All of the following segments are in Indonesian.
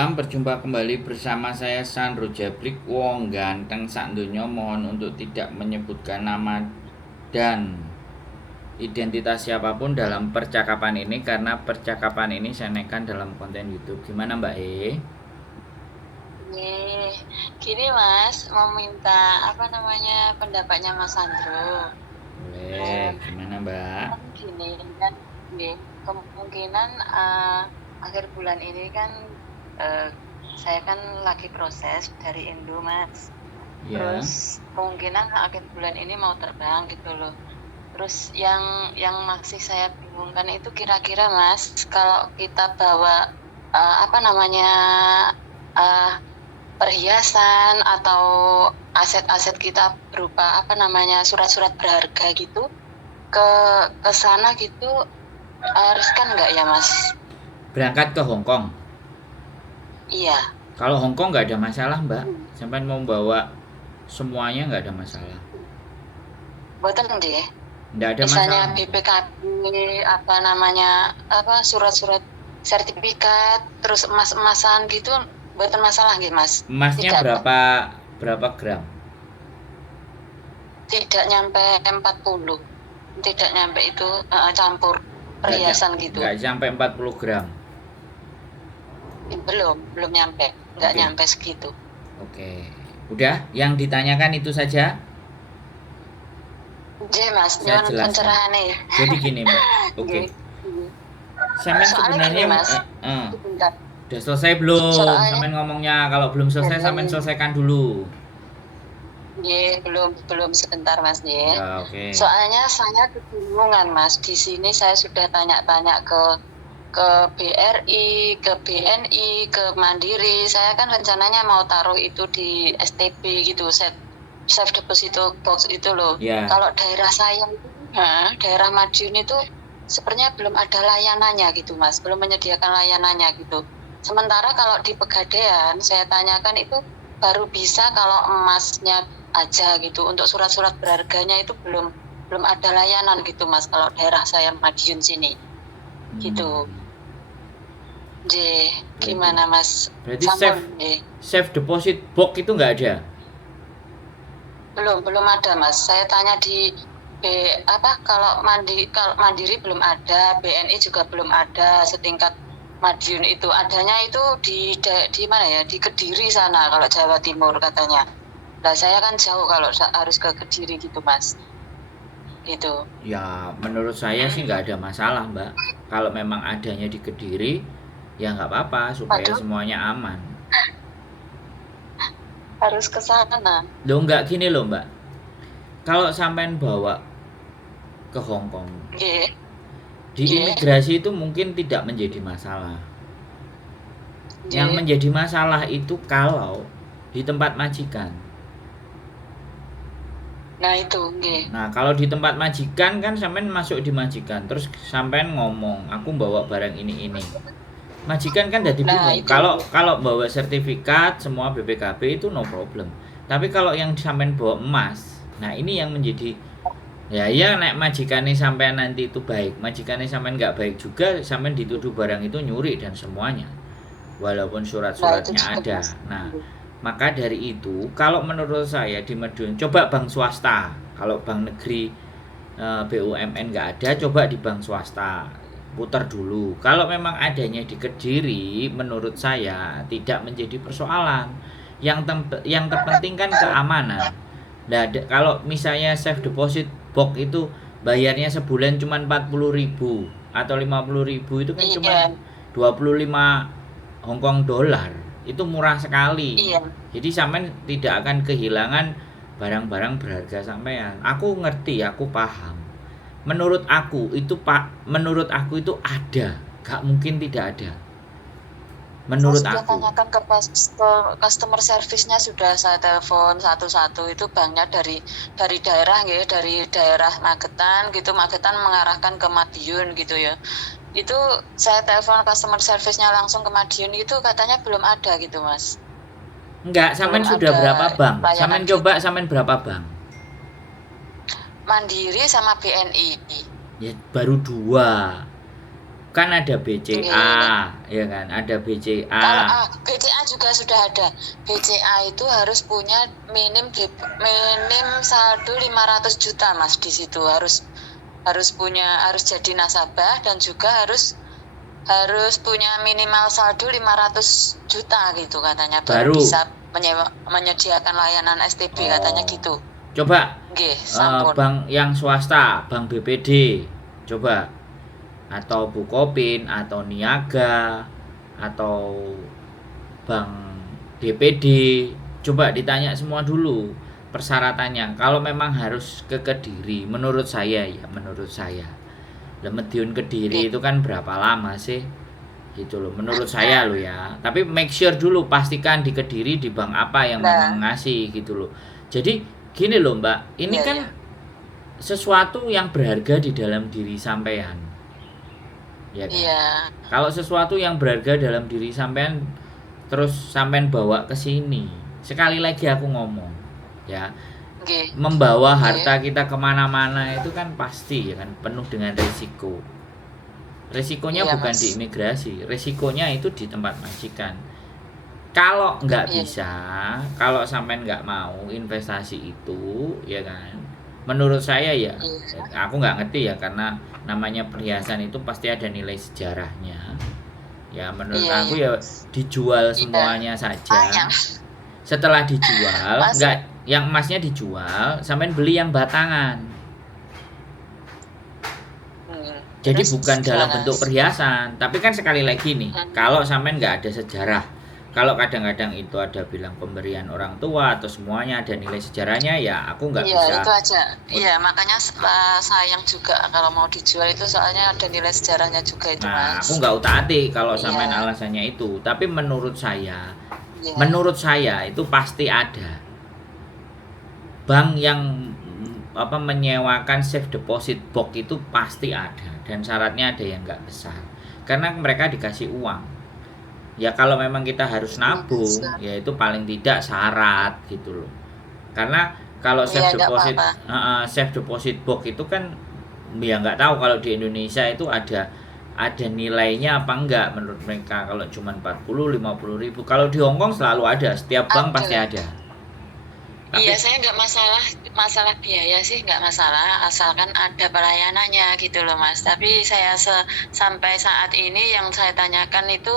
malam, berjumpa kembali bersama saya Sandro Jabrik. Wong ganteng sak donya, mohon untuk tidak menyebutkan nama dan identitas siapapun dalam percakapan ini karena percakapan ini saya naikkan dalam konten YouTube. Gimana Mbak E? Nih, gini Mas, mau minta pendapatnya Mas Sandro. Boleh, gimana Mbak? Kan gini kan, kemungkinan akhir bulan ini kan eh, saya kan lagi proses dari Indo Mas. Ya, Terus kemungkinan akhir bulan ini mau terbang gitu loh. Terus yang masih saya bingungkan itu kira-kira Mas, kalau kita bawa eh, perhiasan atau aset-aset kita berupa surat-surat berharga gitu ke sana gitu, riskan nggak ya Mas? berangkat ke Hong Kong. Iya. Kalau Hong Kong nggak ada masalah Mbak. Sampai mau bawa semuanya nggak ada masalah. Boten deh. Nggak ada Misalnya masalah. BPKB surat-surat sertifikat terus emas-emasan gitu boten masalah gitu Mas. Emasnya Tidak berapa gram? tidak nyampe 40. Tidak nyampe itu campur perhiasan gitu. Nggak sampai 40 gram. Belum nyampe, nggak Oke. nyampe segitu. Oke. Udah, yang ditanyakan itu saja. Mas, Saya nyuwun jelaskan. pencerahannya. Jadi gini Mbak. Oke. Sampean Soalnya gini sebenarnya Mas, sebentar. udah selesai belum? Soalnya Sampean ngomongnya. Kalau belum selesai sampean selesaikan dulu. belum sebentar Mas Ya, oke. Soalnya saya kebingungan Mas. Di sini saya sudah tanya-tanya ke BRI, ke BNI, ke Mandiri. Saya kan rencananya mau taruh itu di STB gitu, safe deposit box itu loh. Ya. Kalau daerah saya itu, daerah Madiun itu sepertinya belum ada layanannya gitu Mas, belum menyediakan layanannya gitu. Sementara kalau di Pegadaian saya tanyakan itu baru bisa kalau emasnya aja gitu. Untuk surat-surat berharganya itu belum ada layanan gitu Mas kalau daerah saya Madiun sini. Gitu. Gimana Mas? Berarti Sampun, safe deposit box itu nggak ada? belum ada Mas. Saya tanya di kalau Mandiri belum ada, BNI juga belum ada, setingkat Madiun itu adanya itu di mana ya? Di Kediri sana kalau Jawa Timur katanya. Nah, saya kan jauh kalau harus ke Kediri gitu Mas. Gitu. Ya, menurut saya sih nggak ada masalah Mbak. Kalau memang adanya di Kediri, ya nggak apa-apa supaya semuanya aman. Harus ke sana. Loh nggak gini loh Mbak. Kalau sampean bawa ke Hong Kong, di imigrasi itu mungkin tidak menjadi masalah. Yang menjadi masalah itu kalau di tempat majikan. Nah itu, Nah kalau di tempat majikan kan sampean masuk di majikan, terus sampean ngomong, aku bawa barang ini. Majikan kan jadi bingung. Kalau bawa sertifikat semua BPKB itu no problem. Tapi kalau yang sampean bawa emas, nah ini yang menjadi ya naik majikannya sampean nanti itu baik, majikannya sampean nggak baik juga, sampean dituduh barang itu nyuri dan semuanya. Walaupun surat-suratnya ada. Nah, maka dari itu kalau menurut saya di Madiun coba bank swasta. Kalau bank negeri BUMN nggak ada, coba di bank swasta putar dulu. Kalau memang adanya di Kediri, menurut saya tidak menjadi persoalan. Yang terpenting kan keamanan. Nah, kalau misalnya safe deposit box itu bayarnya sebulan cuma 40.000 atau 50.000 itu kan cuma 25 Hongkong dolar. Itu murah sekali. Jadi sampean tidak akan kehilangan barang-barang berharga sampean. Aku ngerti, aku paham. Menurut aku itu ada, gak mungkin tidak ada. Menurut saya aku. tanyakan ke customer service-nya, sudah saya telepon satu-satu, itu banknya dari daerah ya, dari daerah Magetan gitu, Magetan mengarahkan ke Madiun gitu ya. Itu saya telepon customer service-nya langsung ke Madiun itu katanya belum ada gitu Mas. Enggak, sampean sudah berapa bank? Sampean coba sampean berapa bank? Mandiri sama BNI. Ya baru 2. Kan ada BCA, ya kan? Ada Kalau BCA. BCA juga sudah ada. BCA itu harus punya minim saldo 500 juta Mas di situ. Harus jadi nasabah dan juga harus punya minimal saldo 500 juta gitu katanya baru bisa menyediakan layanan STB katanya gitu. Coba Nggih, sampun. bank yang swasta, bank BPD, coba, atau Bukopin, atau Niaga, atau bank DPD, coba ditanya semua dulu persyaratannya. Kalau memang harus ke Kediri, menurut saya, Medion Kediri itu kan berapa lama sih? Gitu loh, menurut saya loh ya. Tapi make sure dulu, pastikan di Kediri di bank apa yang memang ngasih gitu loh. Jadi gini loh Mbak, ini kan sesuatu yang berharga di dalam diri sampean. Ya kan? Kalau sesuatu yang berharga dalam diri sampean terus sampean bawa ke sini, sekali lagi aku ngomong ya, membawa harta kita kemana-mana itu kan pasti ya kan penuh dengan risiko. Risikonya bukan di imigrasi, risikonya itu di tempat majikan. Kalau nggak bisa, kalau sampean nggak mau investasi itu, ya kan, menurut saya ya, aku nggak ngerti ya, karena namanya perhiasan itu pasti ada nilai sejarahnya. Ya menurut aku ya dijual semuanya saja. Setelah dijual, enggak, yang emasnya dijual, sampean beli yang batangan. Jadi bukan dalam bentuk perhiasan, tapi kan sekali lagi nih, kalau sampean nggak ada sejarah, kalau kadang-kadang itu ada bilang pemberian orang tua atau semuanya ada nilai sejarahnya, ya aku nggak bisa. Iya itu aja. Iya makanya sayang juga kalau mau dijual itu, soalnya ada nilai sejarahnya juga itu Mas. Aku nggak utak-atik kalau sampean alasannya itu, tapi menurut saya itu pasti ada bank yang menyewakan safe deposit box itu pasti ada, dan syaratnya ada yang nggak besar karena mereka dikasih uang. Ya kalau memang kita harus nabung, ya itu paling tidak syarat gitu loh. Karena kalau safe deposit box itu kan ya nggak tahu kalau di Indonesia itu ada nilainya apa enggak menurut mereka. Kalau cuma 40-50 ribu, kalau di Hongkong selalu ada, setiap bank pasti ada. Iya, saya nggak masalah biaya sih, nggak masalah, asalkan ada pelayanannya gitu loh Mas. Tapi saya sampai saat ini yang saya tanyakan itu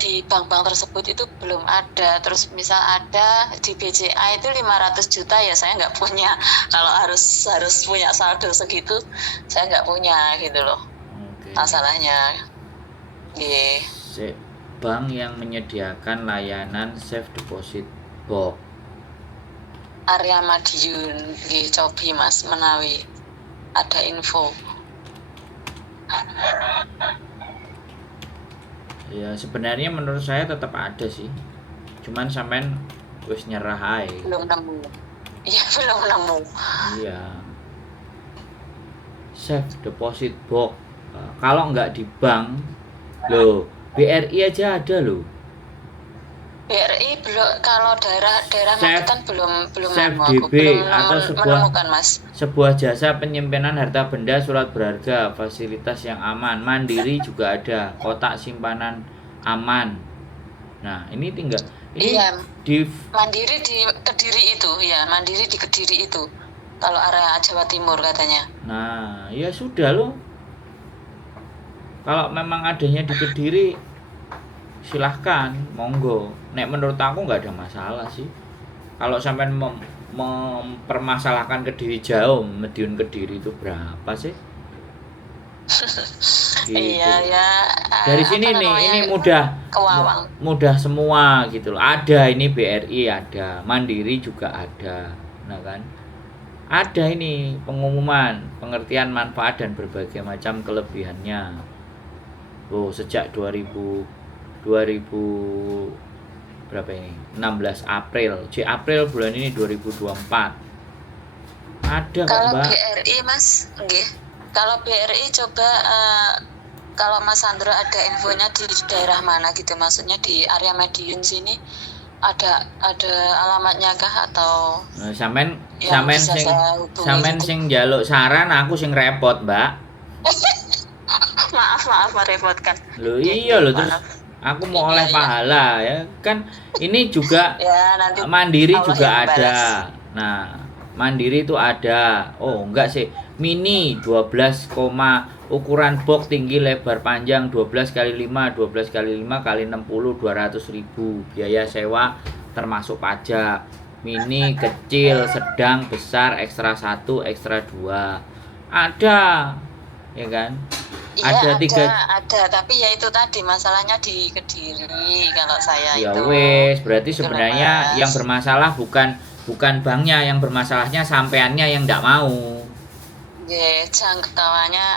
di bank-bank tersebut itu belum ada. Terus misal ada di BCA itu 500 juta ya saya nggak punya. Kalau harus punya saldo segitu, saya nggak punya gitu loh. Masalahnya. Bank yang menyediakan layanan safe deposit box. Arya Madiun, cobi Mas menawi ada info. Ya sebenarnya menurut saya tetap ada sih, cuman sampean wis nyerah aja. Belum nemu. Iya belum nemu. Iya. Safe deposit box. Kalau nggak di bank, loh BRI aja ada loh. BRI belum, kalau daerah majikan belum DB atau menemukan Mas. Sebuah jasa penyimpanan harta benda, surat berharga, fasilitas yang aman. Mandiri juga ada, kotak simpanan aman. Nah ini tinggal ini di Mandiri di Kediri itu ya, Mandiri di Kediri itu kalau area Jawa Timur katanya. Nah ya sudah loh, kalau memang adanya di Kediri silahkan, monggo. Nek menurut aku nggak ada masalah sih. Kalau sampai mempermasalahkan Kediri jauh, Medion Kediri itu berapa sih? Gitu. Iya ya. Dari sini nih, ini mudah semua gitu loh. Ada ini BRI ada, Mandiri juga ada, nah kan? Ada ini pengumuman pengertian manfaat dan berbagai macam kelebihannya. Sejak 2000 berapa ini? 16 April. April bulan ini 2024. Ada kalau Mbak. BRI Mas, nggih. Kalau BRI coba kalau Mas Sandro ada infonya di daerah mana gitu, maksudnya di area Medion sini ada alamatnya kah atau sampean sing njaluk saran, aku sing repot, Mbak. maaf merepotkan. Loh iya loh, terus Maaf. aku mau oleh Iya. pahala ya kan. Ini juga Ya, nanti Mandiri Allah juga yang ada. membalas. Nah, Mandiri itu ada. Oh, enggak sih. Mini 12, ukuran box tinggi lebar panjang 12 kali 5, 12 kali 5 kali 60 200.000. Biaya sewa termasuk pajak. Mini kecil, sedang, besar, ekstra 1, ekstra 2. Ada. Ya kan? Iya Ada 3. ada, tapi ya itu tadi masalahnya di Kediri kalau saya Ya itu. wes, berarti Itu loh sebenarnya yang Mas. bermasalah bukan banknya, yang bermasalahnya sampeannya yang nggak mau. Ya, jangkauannya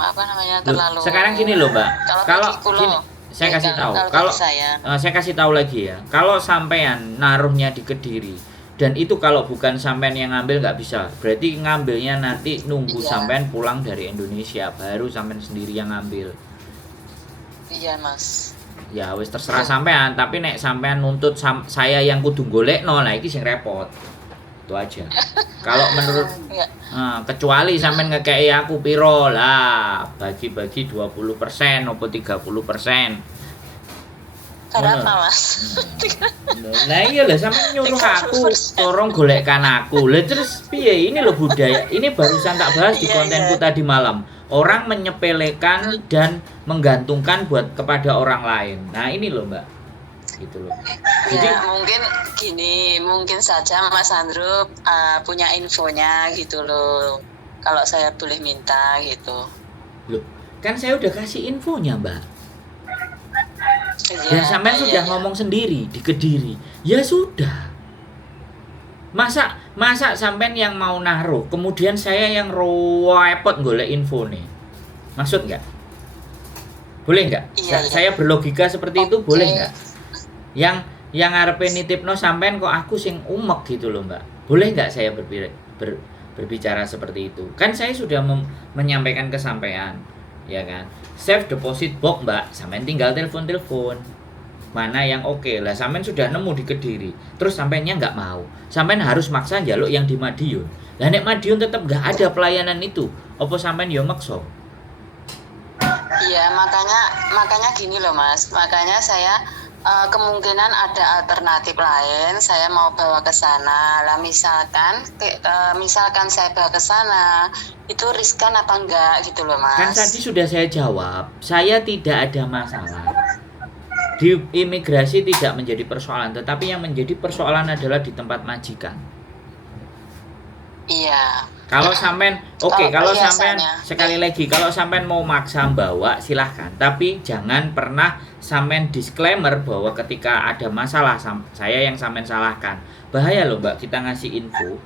apa namanya Loh, terlalu. sekarang gini loh, Mbak. Kalau Kalau bagiku gini, loh. saya Ya, kasih tahu. kalau Kalau bagi saya. saya kasih tahu lagi ya. Kalau sampean naruhnya di Kediri dan itu kalau bukan sampean yang ngambil nggak bisa. Berarti ngambilnya nanti nunggu Iya. sampean pulang dari Indonesia baru sampean sendiri yang ngambil. Iya Mas. Ya wis terserah sampean, tapi nek sampean nuntut saya yang kudu golekno, nah iki sing repot. Itu aja. Kalau menurut Ya. kecuali sampean ngekei aku piro lah, bagi-bagi 20% atau 30%. Kenapa Ngono. Mas? Nah iya lah sampean nyuruh aku 30%. tolong golekkan aku. Lah terus piye? Ini loh budaya. Ini barusan tak bahas di Iya, kontenku iya. tadi malam. Orang menyepelekan dan menggantungkan buat kepada orang lain. Nah, ini loh, Mbak. Gitu loh. Jadi Ya mungkin gini, mungkin saja Mas Andrew punya infonya gitu loh. Kalau saya boleh minta gitu. loh, kan saya udah kasih infonya, Mbak. Iya, Dan sampean iya, sudah iya. ngomong sendiri di Kediri. Ya sudah. Masa sampean yang mau naruh, kemudian saya yang repot golek info nih. Maksud nggak? Boleh nggak? Iya, iya. Saya berlogika seperti itu, Oke. boleh nggak? Yang ngarepe nitipno sampean kok aku sing umek gitu loh, Mbak. Boleh nggak saya berbicara seperti itu? Kan saya sudah menyampaikan ke sampean, ya kan? Save deposit box, Mbak. Sampean tinggal telepon-telepon. Mana yang oke lah, sampean sudah nemu di Kediri, terus sampeannya nggak mau, sampean harus maksa njaluk yang di Madiun. Lah nek Madiun tetap nggak ada pelayanan itu, opo sampean yo maksa? Iya, makanya gini loh Mas. Makanya saya kemungkinan ada alternatif lain. Saya mau bawa ke sana. Lah misalkan saya bawa ke sana, itu riskan apa enggak gitu loh Mas. Kan tadi sudah saya jawab, saya tidak ada masalah. Di imigrasi tidak menjadi persoalan, tetapi yang menjadi persoalan adalah di tempat majikan. Iya. Kalau sampean, Kalau kalau sampean perhiasannya. sekali lagi, kalau sampean mau maksa bawa silahkan, tapi jangan pernah sampean disclaimer bahwa ketika ada masalah saya yang sampean salahkan. Bahaya loh Mbak, kita ngasih info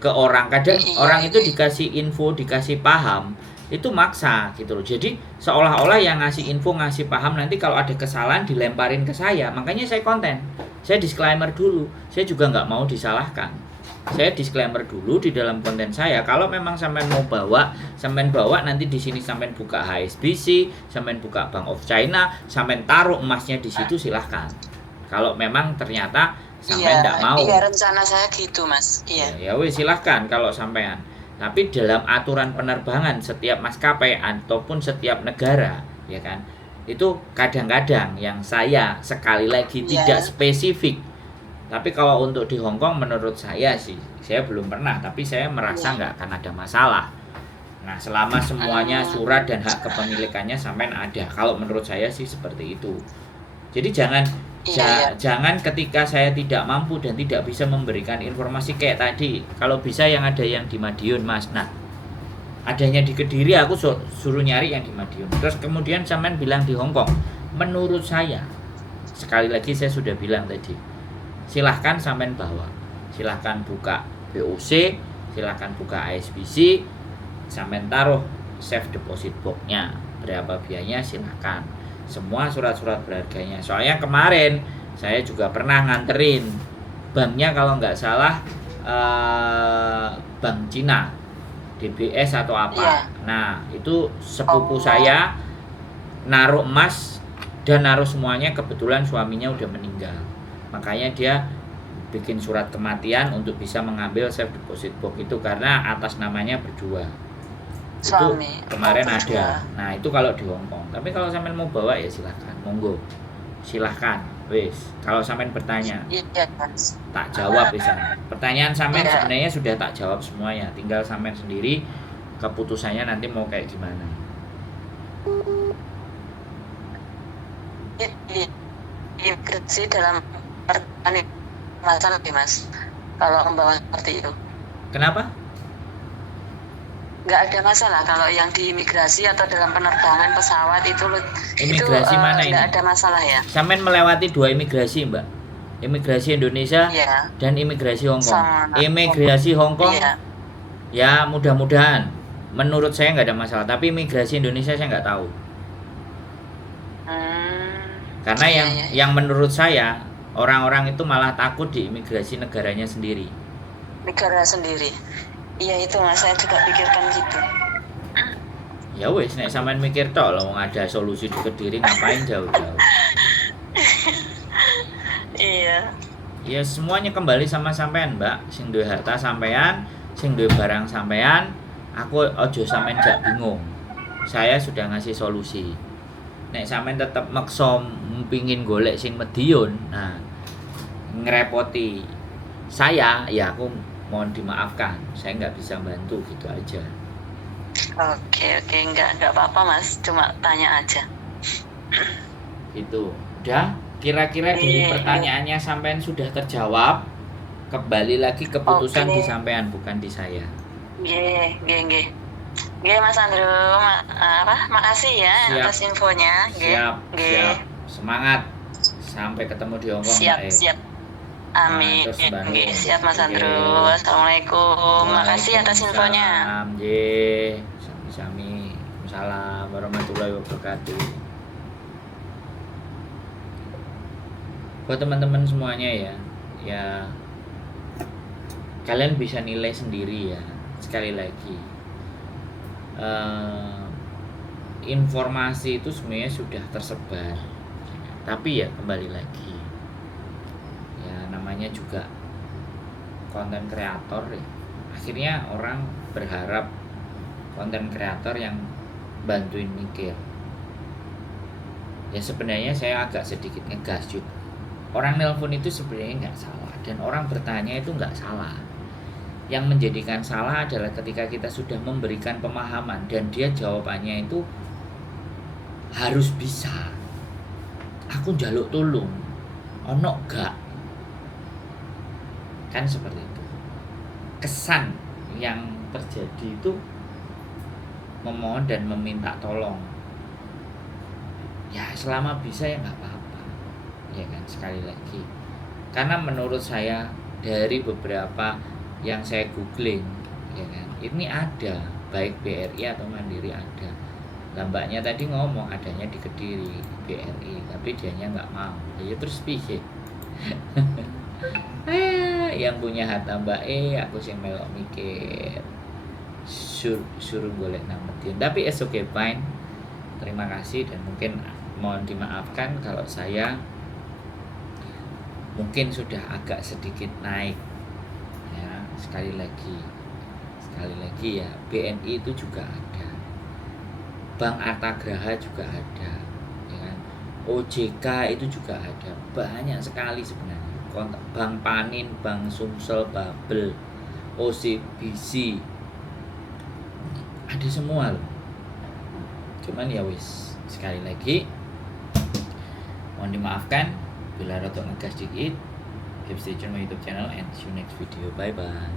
ke orang, kadang Iya, orang itu iya. dikasih info, dikasih paham, itu maksa gitu loh. Jadi seolah-olah yang ngasih info, ngasih paham, nanti kalau ada kesalahan dilemparin ke saya. Makanya saya konten, saya disclaimer dulu, saya juga nggak mau disalahkan. Saya disclaimer dulu di dalam konten saya. Kalau memang sampean mau bawa, sampean bawa, nanti di sini sampean buka HSBC, sampean buka Bank of China, sampean taruh emasnya di situ silahkan. Kalau memang ternyata sampean tidak mau, Iya, rencana saya gitu Mas. Iya. ya wes silahkan kalau sampean. Tapi dalam aturan penerbangan setiap maskapai ataupun setiap negara, ya kan, itu kadang-kadang yang saya sekali lagi Iya. tidak spesifik. Tapi kalau untuk di Hong Kong menurut saya sih, saya belum pernah, tapi saya merasa nggak akan ada masalah. Nah, selama semuanya surat dan hak kepemilikannya sampean ada. Kalau menurut saya sih seperti itu. Jadi jangan ketika saya tidak mampu dan tidak bisa memberikan informasi kayak tadi. Kalau bisa yang ada yang di Madiun, Mas. Nah, adanya di Kediri aku suruh nyari yang di Madiun. Terus kemudian sampean bilang di Hong Kong. Menurut saya, sekali lagi saya sudah bilang tadi, silahkan sampean bawa, silahkan buka BOC, silahkan buka ISBC, sampean taruh safe deposit box-nya, berapa biayanya silahkan, semua surat-surat berharganya. Soalnya kemarin saya juga pernah nganterin banknya kalau nggak salah bank Cina, DBS atau apa. Iya. Nah itu sepupu saya naruh emas dan naruh semuanya, kebetulan suaminya udah meninggal. Makanya dia bikin surat kematian untuk bisa mengambil safe deposit box itu karena atas namanya berdua. Suami. Itu kemarin Oh, ada. berdua. Nah, itu kalau di Hong Kong. Tapi kalau sampean mau bawa ya silahkan, monggo. Silahkan. Wis, kalau sampean bertanya, Iya, Mas. tak jawab bisa. Pertanyaan sampean Iya. sebenarnya sudah tak jawab semuanya. Tinggal sampean sendiri keputusannya nanti mau kayak gimana. Imigrasi dalam pertanian masalah nih, Mas. Kalau membawa seperti itu. Kenapa? Nggak ada masalah kalau yang di imigrasi atau dalam penerbangan pesawat itu Imigrasi mana ini? nggak ada masalah ya. Sampean melewati 2 imigrasi, Mbak. Imigrasi Indonesia Iya. dan imigrasi Hong Kong. Sama. Imigrasi Hong Kong Iya. ya mudah-mudahan menurut saya nggak ada masalah, tapi imigrasi Indonesia saya nggak tahu. Karena Iya, yang menurut saya orang-orang itu malah takut di imigrasi negaranya sendiri. negara sendiri. Iya itu Mas, saya juga pikirkan gitu. Ya wes, nek sampean mikir tok loh, ada solusi di Kediri ngapain jauh-jauh. Iya. Ya semuanya kembali sama sampean, Mbak. Sing duwe harta sampean, sing duwe barang sampean. Aku ojo sampean jak bingung. Saya sudah ngasih solusi. Nek sampean tetep maksa pingin golek sing medion, nah ngerepoti saya, ya aku mohon dimaafkan. Saya nggak bisa bantu gitu aja. Oke, nggak apa-apa Mas, cuma tanya aja. Itu. Udah, kira-kira dari pertanyaannya sampean sudah terjawab. Kembali lagi keputusan di sampean, bukan di saya. Nggih. Mas Andrew, makasih ya Siap. atas infonya. Siap. Semangat. Sampai ketemu di Hong Kong, Mbak. Siap. Amin. Terus Bandung. Siap Mas Oke. Andrew. Assalamualaikum. Makasih atas infonya. Waalaikumsalam, J. Sami-sami. Waalaikumsalam warahmatullahi wabarakatuh. Buat teman-teman semuanya ya kalian bisa nilai sendiri ya. Sekali lagi, informasi itu sebenarnya sudah tersebar, tapi ya kembali lagi, ya namanya juga konten kreator ya. Akhirnya orang berharap konten kreator yang bantuin mikir. Ya sebenarnya saya agak sedikit ngegas juga. Orang nelpon itu sebenarnya nggak salah, dan orang bertanya itu nggak salah. Yang menjadikan salah adalah ketika kita sudah memberikan pemahaman dan dia jawabannya itu harus bisa. Aku njaluk tolong, ono gak? Kan seperti itu. Kesan yang terjadi itu memohon dan meminta tolong. Ya selama bisa ya nggak apa-apa, ya kan, sekali lagi. Karena menurut saya dari beberapa yang saya googling, ya kan, ini ada baik BRI atau Mandiri ada. Mbaknya tadi ngomong adanya di Kediri BRI, tapi dianya nggak mau. Ya terus piye? Yang punya harta Mbak aku sih melok mikir suruh golek nang Medion. Tapi it's okay, fine. Terima kasih dan mungkin mohon dimaafkan kalau saya mungkin sudah agak sedikit naik. Ya, sekali lagi ya, BNI itu juga ada, Bank Artagraha juga ada, ya kan? OJK itu juga ada, banyak sekali sebenarnya. Bank Panin, Bank Sumsel, Babel, OCBC, ada semua loh. Cuman ya wis, sekali lagi mohon dimaafkan bila rotok ngegas dikit. Keep stay tune my YouTube channel and see you next video. Bye bye.